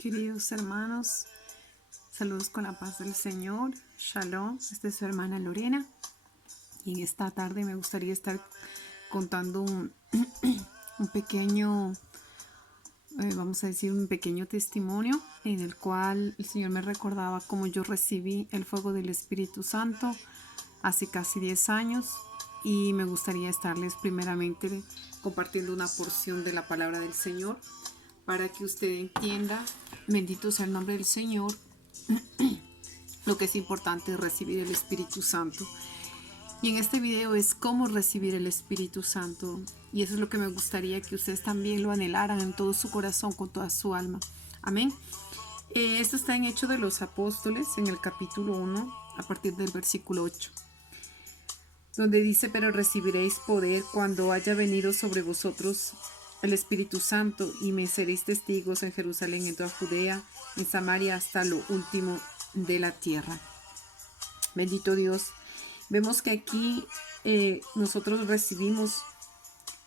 Queridos hermanos, saludos con la paz del Señor. Shalom, esta es su hermana Lorena. Y en esta tarde me gustaría estar contando un pequeño, vamos a decir, un pequeño testimonio en el cual el Señor me recordaba cómo yo recibí el fuego del Espíritu Santo hace casi 10 años. Y me gustaría estarles primeramente compartiendo una porción de la palabra del Señor para que usted entienda, bendito sea el nombre del Señor, lo que es importante es recibir el Espíritu Santo. Y en este video es cómo recibir el Espíritu Santo. Y eso es lo que me gustaría que ustedes también lo anhelaran en todo su corazón, con toda su alma. Amén. Esto está en Hechos de los Apóstoles, en el capítulo 1, a partir del versículo 8. Donde dice: pero recibiréis poder cuando haya venido sobre vosotros el Espíritu Santo, y me seréis testigos en Jerusalén, en toda Judea, en Samaria, hasta lo último de la tierra. Bendito Dios. Vemos que aquí nosotros recibimos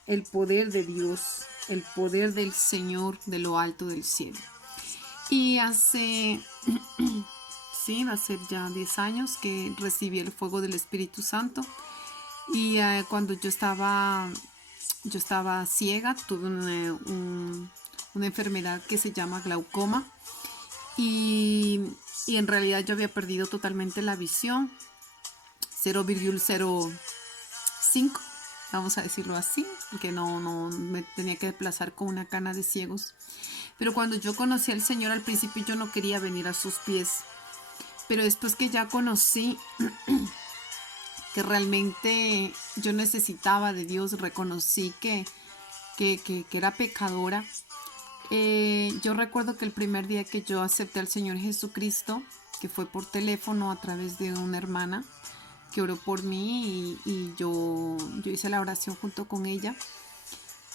el poder de Dios, el poder del Señor de lo alto del cielo. Y hace, sí, va a ser ya 10 años que recibí el fuego del Espíritu Santo. Y cuando yo estaba ciega, tuve una enfermedad que se llama glaucoma, y en realidad yo había perdido totalmente la visión, 0,05, vamos a decirlo así, porque no me tenía que desplazar con una cana de ciegos. Pero cuando yo conocí al Señor, al principio yo no quería venir a sus pies, pero después que ya conocí que realmente yo necesitaba de Dios, reconocí que era pecadora. Yo recuerdo que el primer día que yo acepté al Señor Jesucristo, que fue por teléfono a través de una hermana que oró por mí, y yo hice la oración junto con ella.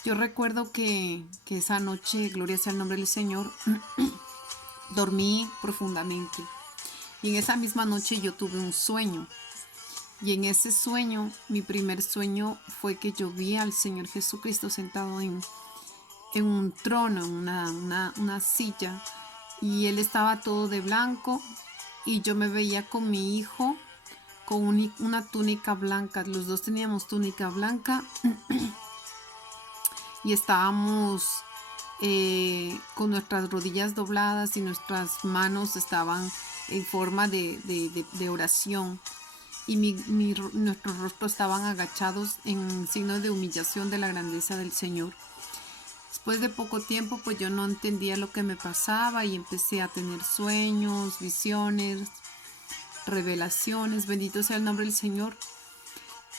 Yo recuerdo que esa noche, gloria sea el nombre del Señor, dormí profundamente. Y en esa misma noche yo tuve un sueño. Y en ese sueño, mi primer sueño fue que yo vi al Señor Jesucristo sentado en un trono, en una silla. Y Él estaba todo de blanco. Y yo me veía con mi hijo con una túnica blanca. Los dos teníamos túnica blanca. Y estábamos con nuestras rodillas dobladas, y nuestras manos estaban en forma de oración. Y nuestros rostros estaban agachados en signo de humillación de la grandeza del Señor. Después de poco tiempo, pues yo no entendía lo que me pasaba, y empecé a tener sueños, visiones, revelaciones. Bendito sea el nombre del Señor.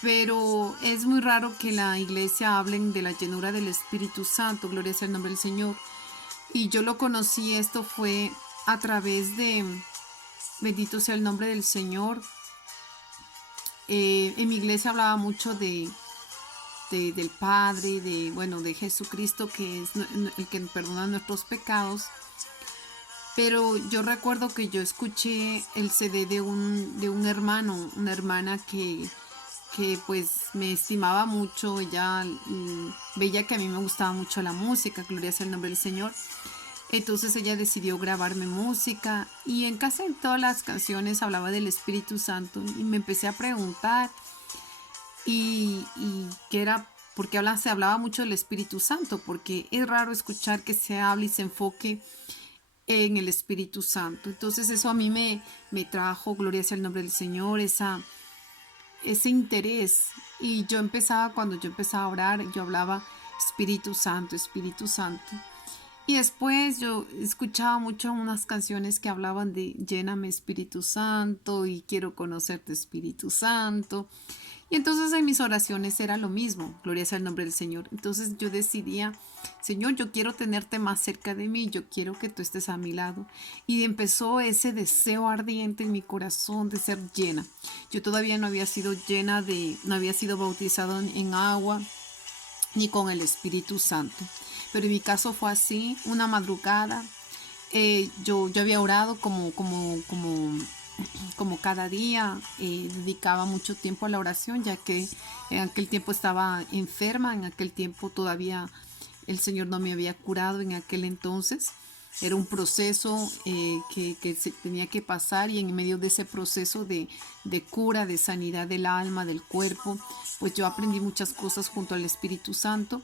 Pero es muy raro que la iglesia hablen de la llenura del Espíritu Santo. Gloria sea el nombre del Señor. Y yo lo conocí, esto fue a través de, bendito sea el nombre del Señor. En mi iglesia hablaba mucho del Padre, de Jesucristo, que es el que perdona nuestros pecados. Pero yo recuerdo que yo escuché el CD de un hermano, una hermana que pues me estimaba mucho. Ella veía que a mí me gustaba mucho la música, gloria sea el nombre del Señor. Entonces ella decidió grabarme música, y en casi en todas las canciones hablaba del Espíritu Santo, y me empecé a preguntar y qué era, porque se hablaba mucho del Espíritu Santo, porque es raro escuchar que se hable y se enfoque en el Espíritu Santo. Entonces eso a mí me trajo, gloria sea el nombre del Señor, ese interés. Y cuando yo empezaba a orar, yo hablaba Espíritu Santo, Espíritu Santo. Y después yo escuchaba mucho unas canciones que hablaban de lléname Espíritu Santo, y quiero conocerte Espíritu Santo. Y entonces en mis oraciones era lo mismo, gloria sea el nombre del Señor. Entonces yo decidía: Señor, yo quiero tenerte más cerca de mí, yo quiero que tú estés a mi lado. Y empezó ese deseo ardiente en mi corazón de ser llena. Yo todavía no había sido no había sido bautizado en agua ni con el Espíritu Santo. Pero en mi caso fue así, una madrugada. Yo había orado como cada día. Dedicaba mucho tiempo a la oración, ya que en aquel tiempo estaba enferma. En aquel tiempo todavía el Señor no me había curado en aquel entonces. Era un proceso que se tenía que pasar, y en medio de ese proceso de cura, de sanidad del alma, del cuerpo, pues yo aprendí muchas cosas junto al Espíritu Santo.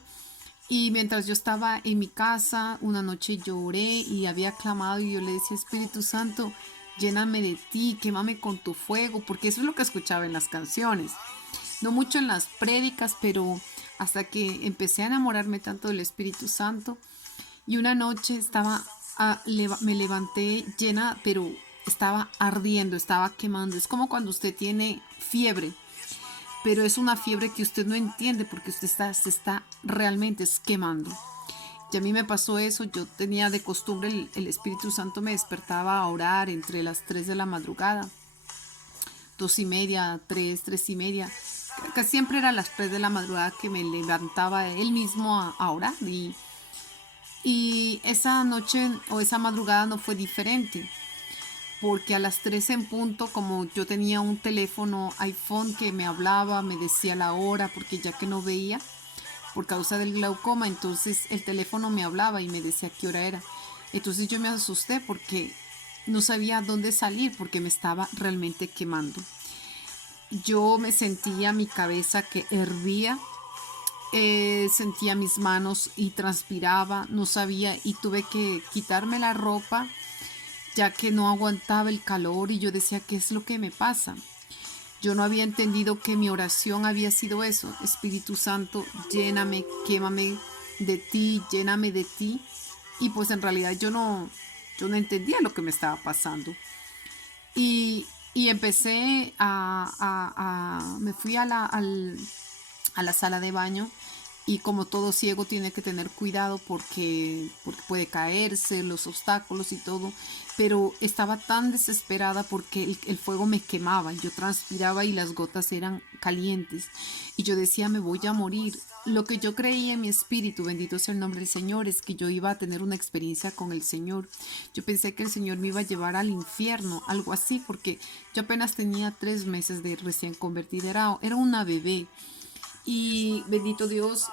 Y mientras yo estaba en mi casa, una noche lloré y había clamado, y yo le decía: Espíritu Santo, lléname de ti, quémame con tu fuego, porque eso es lo que escuchaba en las canciones. No mucho en las prédicas, pero hasta que empecé a enamorarme tanto del Espíritu Santo. Y una noche me levanté llena, pero estaba ardiendo, estaba quemando. Es como cuando usted tiene fiebre, pero es una fiebre que usted no entiende porque usted se está realmente quemando. Y a mí me pasó eso. Yo tenía de costumbre, el Espíritu Santo me despertaba a orar entre las 3 de la madrugada, 2:30, 3, 3:30. Casi siempre era a las 3 de la madrugada que me levantaba él mismo a orar. Y esa noche o esa madrugada no fue diferente, porque a las 3 en punto, como yo tenía un teléfono iPhone que me hablaba, me decía la hora, porque ya que no veía por causa del glaucoma, entonces el teléfono me hablaba y me decía qué hora era. Entonces yo me asusté porque no sabía dónde salir, porque me estaba realmente quemando. Yo me sentía mi cabeza que hervía, sentía mis manos y transpiraba, no sabía, y tuve que quitarme la ropa ya que no aguantaba el calor, y yo decía: ¿qué es lo que me pasa? Yo no había entendido que mi oración había sido eso: Espíritu Santo, lléname, quémame de ti, lléname de ti. Y pues en realidad yo no entendía lo que me estaba pasando. Y empecé me fui a la sala de baño, y como todo ciego tiene que tener cuidado porque puede caerse, los obstáculos y todo, pero estaba tan desesperada porque el fuego me quemaba, yo transpiraba y las gotas eran calientes, y yo decía: me voy a morir. Lo que yo creía en mi espíritu, bendito sea el nombre del Señor, es que yo iba a tener una experiencia con el Señor. Yo pensé que el Señor me iba a llevar al infierno, algo así, porque yo apenas tenía 3 meses de recién convertida, era una bebé. Y bendito Dios,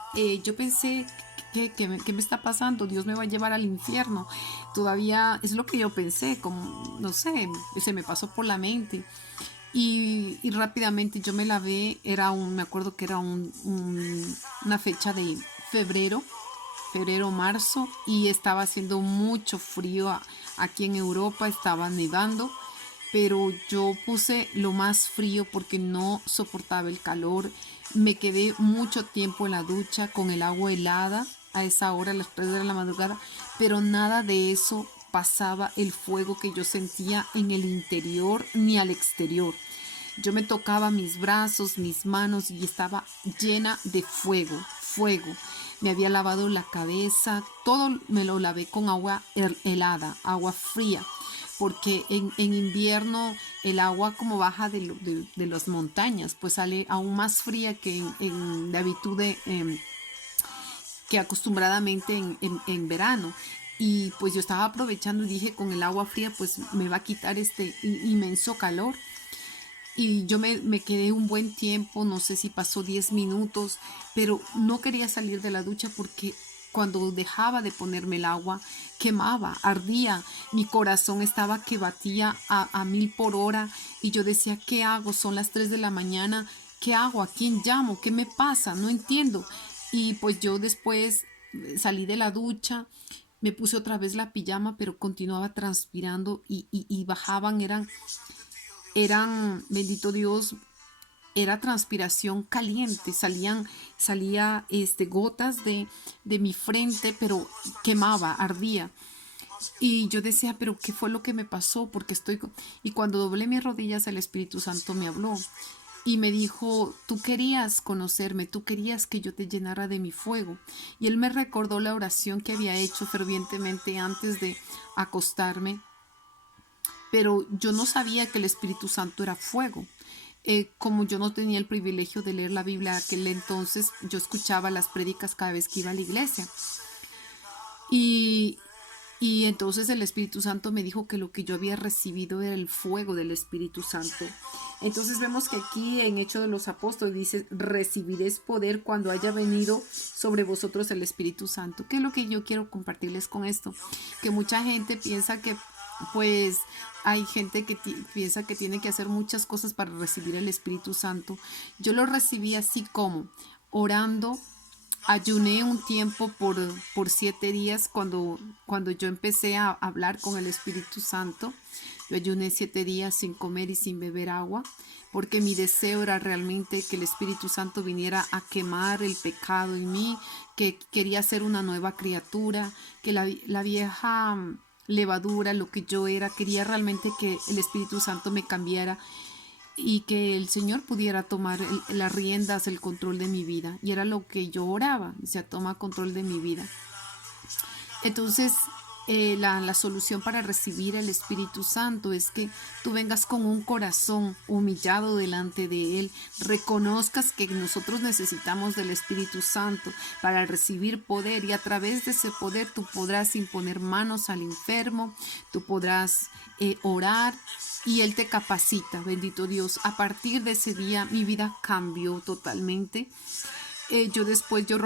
yo pensé: ¿qué me está pasando? Dios me va a llevar al infierno. Todavía es lo que yo pensé, como, no sé, se me pasó por la mente. Y rápidamente yo me lavé. Me acuerdo que era una fecha de febrero, marzo, y estaba haciendo mucho frío aquí en Europa, estaba nevando, pero yo puse lo más frío porque no soportaba el calor. Me quedé mucho tiempo en la ducha con el agua helada a esa hora, a las 3 de la madrugada, pero nada de eso pasaba el fuego que yo sentía en el interior ni al exterior. Yo me tocaba mis brazos, mis manos, y estaba llena de fuego, fuego. Me había lavado la cabeza, todo me lo lavé con agua helada, agua fría, porque en invierno el agua, como baja de las montañas, pues sale aún más fría que de habitude, que acostumbradamente en verano. Y pues yo estaba aprovechando y dije: con el agua fría pues me va a quitar este inmenso calor. Y yo me quedé un buen tiempo, no sé si pasó 10 minutos, pero no quería salir de la ducha porque cuando dejaba de ponerme el agua, quemaba, ardía, mi corazón estaba que batía a 1000 por hora, y yo decía: ¿qué hago? Son las 3 de la mañana, ¿qué hago? ¿A quién llamo? ¿Qué me pasa? No entiendo. Y pues yo después salí de la ducha, me puse otra vez la pijama, pero continuaba transpirando, y bajaban, bendito Dios, era transpiración caliente, salía gotas de mi frente, pero quemaba, ardía. Y yo decía: pero ¿qué fue lo que me pasó? Porque Y cuando doblé mis rodillas, el Espíritu Santo me habló y me dijo: tú querías conocerme, tú querías que yo te llenara de mi fuego. Y él me recordó la oración que había hecho fervientemente antes de acostarme, pero yo no sabía que el Espíritu Santo era fuego. Como yo no tenía el privilegio de leer la Biblia aquel entonces, yo escuchaba las prédicas cada vez que iba a la iglesia. Y, Y entonces el Espíritu Santo me dijo que lo que yo había recibido era el fuego del Espíritu Santo. Entonces vemos que aquí en Hechos de los Apóstoles dice, recibiréis poder cuando haya venido sobre vosotros el Espíritu Santo. ¿Qué es lo que yo quiero compartirles con esto? Que mucha gente piensa que pues hay gente que piensa que tiene que hacer muchas cosas para recibir el Espíritu Santo. Yo lo recibí así como orando. Ayuné un tiempo por 7 días cuando yo empecé a hablar con el Espíritu Santo. Yo ayuné 7 días sin comer y sin beber agua, porque mi deseo era realmente que el Espíritu Santo viniera a quemar el pecado en mí, que quería ser una nueva criatura, que la vieja levadura, lo que yo era, quería realmente que el Espíritu Santo me cambiara y que el Señor pudiera tomar las riendas, el control de mi vida. Y era lo que yo oraba, o sea, toma control de mi vida. Entonces, la solución para recibir el Espíritu Santo es que tú vengas con un corazón humillado delante de Él, reconozcas que nosotros necesitamos del Espíritu Santo para recibir poder, y a través de ese poder tú podrás imponer manos al enfermo, tú podrás orar y Él te capacita. Bendito Dios, a partir de ese día mi vida cambió totalmente. Yo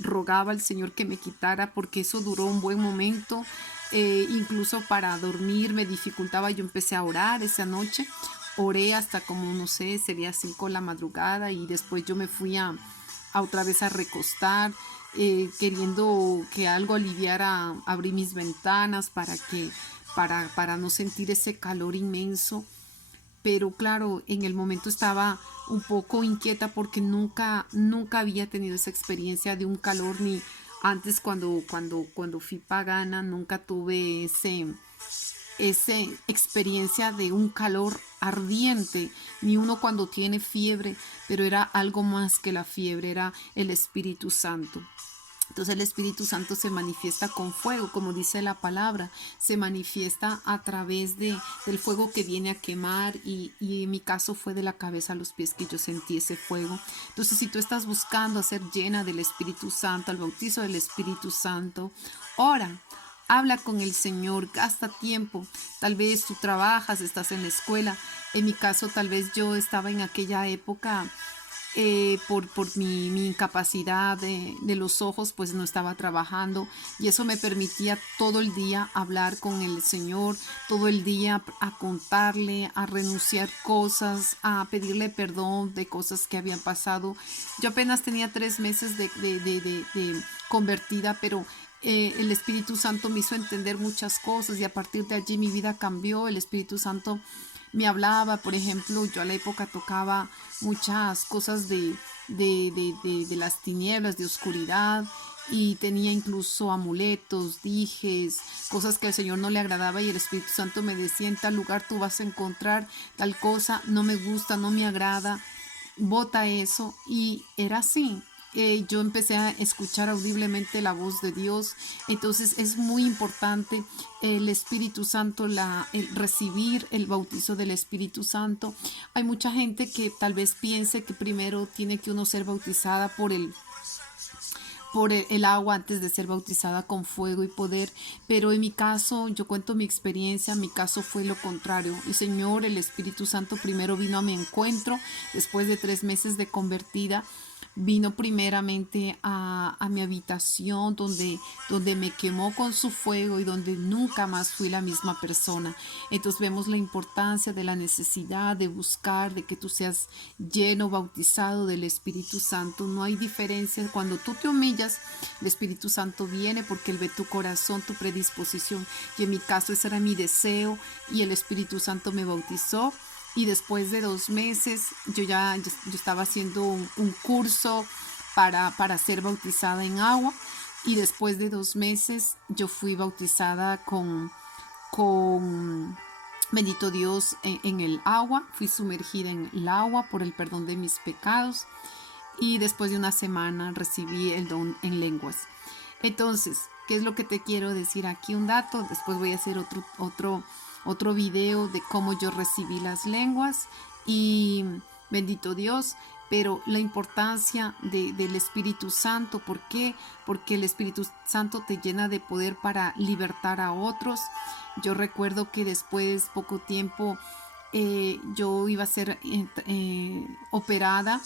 rogaba al Señor que me quitara, porque eso duró un buen momento. Incluso para dormir me dificultaba. Yo empecé a orar esa noche. Oré hasta como, no sé, sería 5 de la madrugada, y después yo me fui a otra vez a recostar, queriendo que algo aliviara. Abrí mis ventanas para no sentir ese calor inmenso. Pero claro, en el momento estaba un poco inquieta porque nunca había tenido esa experiencia de un calor, ni antes cuando fui pagana, nunca tuve esa experiencia de un calor ardiente, ni uno cuando tiene fiebre, pero era algo más que la fiebre, era el Espíritu Santo. Entonces el Espíritu Santo se manifiesta con fuego, como dice la palabra, se manifiesta a través del fuego que viene a quemar, y en mi caso fue de la cabeza a los pies que yo sentí ese fuego. Entonces, si tú estás buscando ser llena del Espíritu Santo, al bautizo del Espíritu Santo, ora. Habla con el Señor, gasta tiempo. Tal vez tú trabajas, estás en la escuela. En mi caso, tal vez yo estaba en aquella época, por mi incapacidad de los ojos, pues no estaba trabajando, y eso me permitía todo el día hablar con el Señor, todo el día a contarle, a renunciar cosas, a pedirle perdón de cosas que habían pasado. Yo apenas tenía 3 meses de convertida, pero el Espíritu Santo me hizo entender muchas cosas, y a partir de allí mi vida cambió. El Espíritu Santo me hablaba. Por ejemplo, yo a la época tocaba muchas cosas de las tinieblas, de oscuridad, y tenía incluso amuletos, dijes, cosas que al Señor no le agradaba, y el Espíritu Santo me decía: en tal lugar tú vas a encontrar tal cosa, no me gusta, no me agrada, bota eso. Y era así. Yo empecé a escuchar audiblemente la voz de Dios. Entonces es muy importante el Espíritu Santo, el recibir el bautizo del Espíritu Santo. Hay mucha gente que tal vez piense que primero tiene que uno ser bautizada por el agua antes de ser bautizada con fuego y poder, pero en mi caso, yo cuento mi experiencia. Mi caso fue lo contrario. El Señor, el Espíritu Santo, primero vino a mi encuentro después de 3 meses de convertida. Vino primeramente a mi habitación, donde me quemó con su fuego, y donde nunca más fui la misma persona. Entonces vemos la importancia de la necesidad de buscar, de que tú seas lleno, bautizado del Espíritu Santo. No hay diferencia. Cuando tú te humillas, el Espíritu Santo viene, porque Él ve tu corazón, tu predisposición. Y en mi caso ese era mi deseo, y el Espíritu Santo me bautizó. Y después de 2 meses yo estaba haciendo un curso para ser bautizada en agua, y después de 2 meses yo fui bautizada con bendito Dios, en el agua. Fui sumergida en el agua por el perdón de mis pecados, y después de una semana recibí el don en lenguas. Entonces, ¿qué es lo que te quiero decir aquí? Un dato. Después voy a hacer otro video de cómo yo recibí las lenguas, y bendito Dios. pero la importancia del Espíritu Santo. ¿Por qué? Porque el Espíritu Santo te llena de poder para libertar a otros. Yo recuerdo que después, poco tiempo, yo iba a ser operada,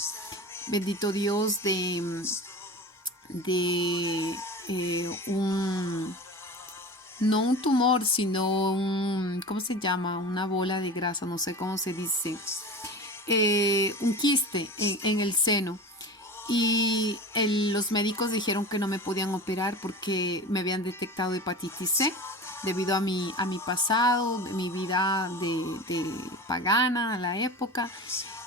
bendito Dios, de no un tumor, sino ¿cómo se llama? Una bola de grasa, no sé cómo se dice. Un quiste en el seno. Y los médicos dijeron que no me podían operar porque me habían detectado hepatitis C debido a mi pasado, de mi vida de pagana a la época.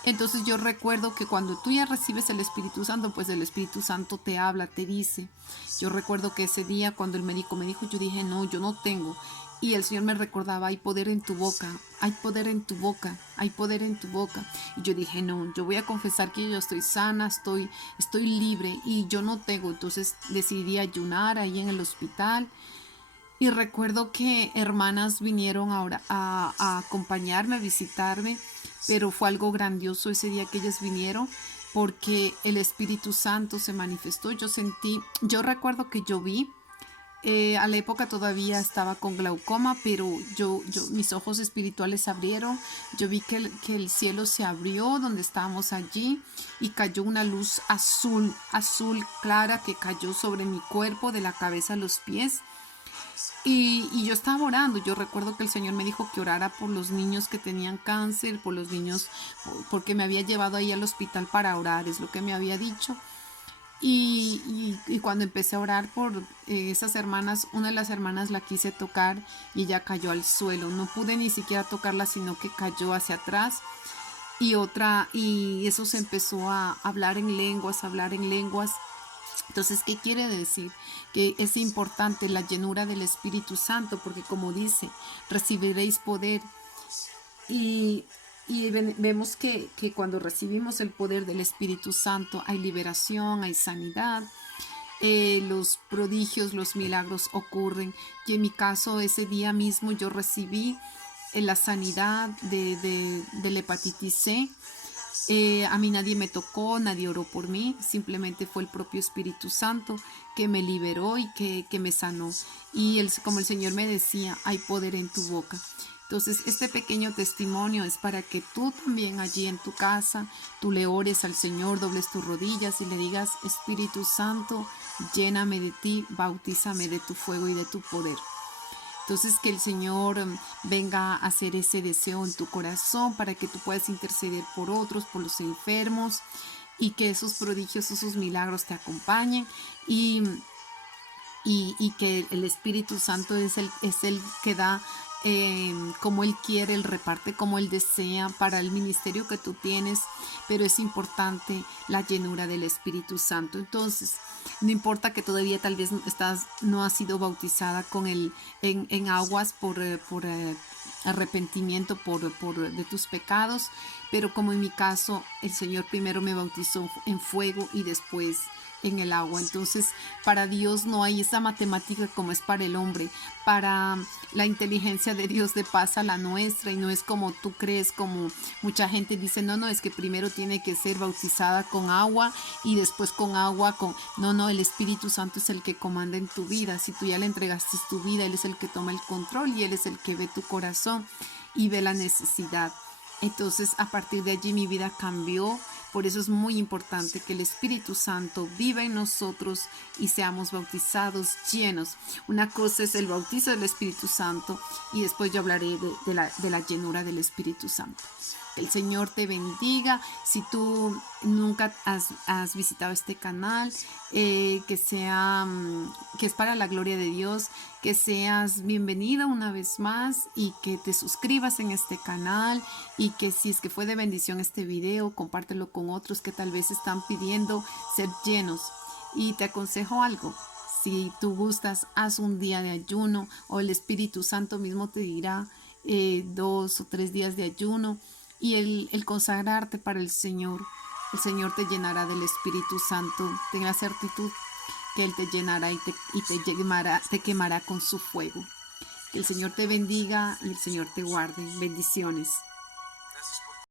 Entonces yo recuerdo que cuando tú ya recibes el Espíritu Santo, pues el Espíritu Santo te habla, te dice. Yo recuerdo que ese día cuando el médico me dijo, yo dije, no, yo no tengo. Y el Señor me recordaba, hay poder en tu boca, hay poder en tu boca, hay poder en tu boca. Y yo dije, no, yo voy a confesar que yo estoy sana, estoy libre y yo no tengo. Entonces decidí ayunar ahí en el hospital. Y recuerdo que hermanas vinieron ahora a acompañarme, a visitarme, pero fue algo grandioso ese día que ellas vinieron porque el Espíritu Santo se manifestó. Yo recuerdo que yo vi, a la época todavía estaba con glaucoma, pero mis ojos espirituales se abrieron. Yo vi que el cielo se abrió donde estábamos allí y cayó una luz azul clara que cayó sobre mi cuerpo, de la cabeza a los pies. Y yo estaba orando. Yo recuerdo que el Señor me dijo que orara por los niños que tenían cáncer, por los niños, porque me había llevado ahí al hospital para orar, es lo que me había dicho. Y cuando empecé a orar por esas hermanas, una de las hermanas la quise tocar y ella cayó al suelo. No pude ni siquiera tocarla, sino que cayó hacia atrás. Y eso se empezó a hablar en lenguas, Entonces, ¿qué quiere decir? Que es importante la llenura del Espíritu Santo, porque como dice, recibiréis poder. Y vemos que cuando recibimos el poder del Espíritu Santo hay liberación, hay sanidad, los prodigios, los milagros ocurren. Y en mi caso, ese día mismo yo recibí la sanidad de la hepatitis C. A mí nadie me tocó, nadie oró por mí, simplemente fue el propio Espíritu Santo que me liberó y que me sanó. Y como el Señor me decía, hay poder en tu boca. Entonces, este pequeño testimonio es para que tú también allí en tu casa, tú le ores al Señor, dobles tus rodillas y le digas, Espíritu Santo, lléname de ti, bautízame de tu fuego y de tu poder. Entonces, que el Señor venga a hacer ese deseo en tu corazón para que tú puedas interceder por otros, por los enfermos, y que esos prodigios, esos milagros te acompañen, y que el Espíritu Santo es el que da como Él quiere, Él reparte como Él desea para el ministerio que tú tienes, pero es importante la llenura del Espíritu Santo. Entonces, no importa que todavía tal vez no has sido bautizada en aguas por arrepentimiento de tus pecados, pero como en mi caso, el Señor primero me bautizó en fuego y después en el agua. Entonces, para Dios no hay esa matemática como es para el hombre. Para la inteligencia de Dios pasa la nuestra, y no es como tú crees, como mucha gente dice, no, es que primero tiene que ser bautizada con agua y después con agua No, el Espíritu Santo es el que comanda en tu vida. Si tú ya le entregaste tu vida, Él es el que toma el control y Él es el que ve tu corazón y ve la necesidad. Entonces, a partir de allí mi vida cambió. Por eso es muy importante que el Espíritu Santo viva en nosotros y seamos bautizados llenos. Una cosa es el bautizo del Espíritu Santo y después yo hablaré de la llenura del Espíritu Santo. Que el Señor te bendiga. Si tú nunca has visitado este canal, que es para la gloria de Dios, que seas bienvenida una vez más y que te suscribas en este canal, y que si es que fue de bendición este video, compártelo con otros que tal vez están pidiendo ser llenos. Y te aconsejo algo: si tú gustas, haz un día de ayuno, o el Espíritu Santo mismo te dirá 2 o 3 días de ayuno, y el consagrarte para el Señor te llenará del Espíritu Santo. Ten la certitud que Él te llenará y te quemará con su fuego. Que el Señor te bendiga y el Señor te guarde. Bendiciones.